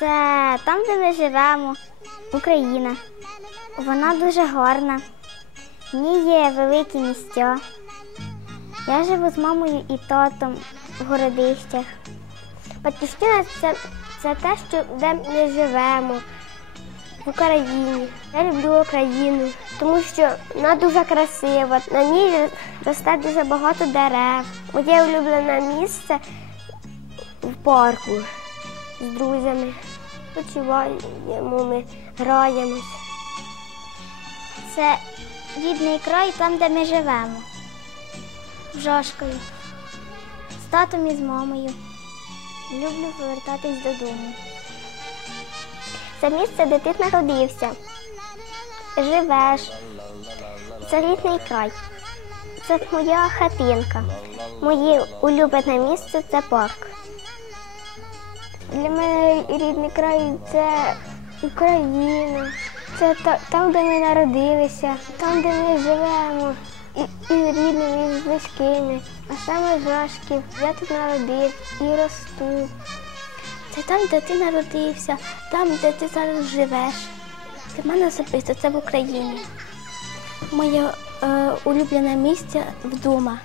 Це там, де ми живемо, Україна. Вона дуже гарна. В ній є великі місця. Я живу з мамою і татом в городищах. Батьківщина це, це те, що де ми живемо в Україні. Я люблю Україну, тому що вона дуже красива. На ній росте дуже багато дерев. Моє улюблене місце в парку з друзями. Почуваємо, ми граємось. Це рідний край там, де ми живемо. з Жашкою. З татом і з мамою. Люблю повертатись додому. Це місце, де ти народився. Живеш. Це рідний край. Це моя хатинка. Моє улюблене місце це парк. Для мене рідний край це Україна. Це там, де ми народилися, там, де ми живемо, і, і рідними, і з близькими. А саме Жашків, я тут народив і росту. Це там, де ти народився, там, де ти зараз живеш. Для мене особисто це в Україні. Моє е, улюблене місце вдома.